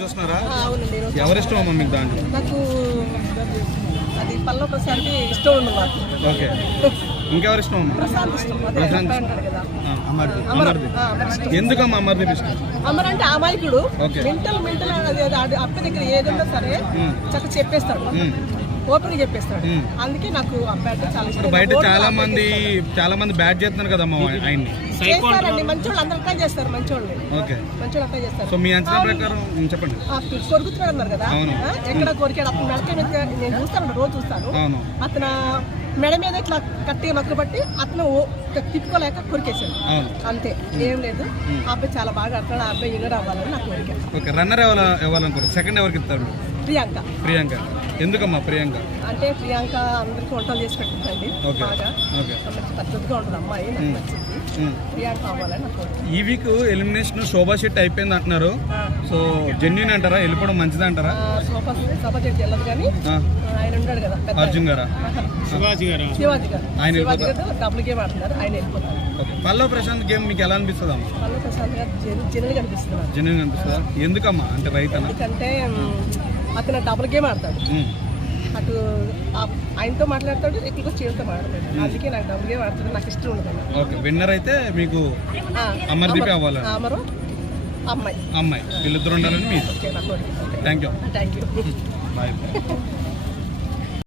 చూస్తున్నారా? అవునండి. ఎవరిష్టం అమ్మా మీకు దాంట్లో? నాకు అది పల్లవ ప్రశాంత్ ఇష్టం ఉండదు నాకు. ఓకే, ఇంకెవరిష్టం అమ్మా? ప్రశాంత్ ఇష్టం. ప్రశాంత్ అమర్దీప్. ఎందుకమ్మా అమర్దీప్ ఇష్టం? అమర్ అంటే అమాయకుడు. ఓకే. మెంటల్ అప్ప దగ్గర ఏదన్నా సరే చక్క చెప్పేస్తాడు, ఓపెన్ చెప్పేస్తాడు. అందుకే నాకు అబ్బాయి అంటే చాలా ఇష్టం. బయట చాలా మంది బ్యాట్ చేస్తున్నారు కదమ్మా ఆయన్ని. చేస్తారండి, మంచోళ్ళు అందరూ అట్లా చేస్తారు. మంచోళ్ళు అట్లా చేస్తారు. సో మీ అంచనా ప్రకారం చెప్పండి. కొరుకుతున్నాడు అన్నారు కదా, ఎక్కడ కొరికాడు? అతను మెడకే నేను చూస్తాను, రోజు చూస్తాను. అతను మెడ మీద ఇట్లా కట్టిగా నొక్కు బట్టి అతను తిప్పుకోలేక కొరికేసాడు, అంతే, ఏం లేదు. ఆ అబ్బాయి చాలా బాగా ఆడతాడు. ఆ అబ్బాయి విన్నర్ అవ్వాలని నాకు కోరిక. Okay, runner ఇవ్వాలనుకోరు. సెకండ్ ఎవరికి ఇస్తారు? ప్రియాంక. ఎందుకమ్మా ప్రియాంక? అంటే ప్రియాంక అందరికి వంటలు చేసి పెట్టిందండి, బాగా పద్ధతిగా ఉంటుంది అమ్మాయి, నాకు నచ్చింది. ప్రియాంక అవ్వాలని నాకు కోరిక. ఈ వీక్ ఎలిమినేషన్ శోభా శెట్టి అయిపోయింది అంటున్నారు. సో జెన్యూన్ అంటారా? వెళ్ళిపోవడం మంచిది అంటారా? శోభా శెట్టి వెళ్ళదు కానీ ఆయన ఉన్నాడు కదా, అర్జున్ గారా, శివాజీ గారు డబుల్ గేమ్ ఆడుతున్నారు, ఆయన వెళ్ళిపోతారు. పల్లవ ప్రశాంత్ గేమ్ మీకు ఎలా అనిపిస్తుంది? పల్లవ ప్రశాంత్ గారు జెన్యూన్ అనిపిస్తున్నారు. జెన్యూన్ అనిపిస్తుందా? ఎందుకమ్మా? అంటే రైతనా? ఎందుకంటే అతను డబుల్ గేమ్ ఆడతాడు, అటు ఆయనతో మాట్లాడతాడు, ఎక్కువ చేతితో మాట్లాడతాడు. అందుకే నాకు డబుల్ గేమ్ ఆడతాడు, నాకు ఇష్టం ఉండదు. ఓకే, విన్నర్ అయితే మీకు అమర్దీప్ అవ్వాలి. అమరు అమ్మాయి వీళ్ళిద్దరు ఉండాలని మీ. ఓకే, నాకు thank you. Thank you. Bye.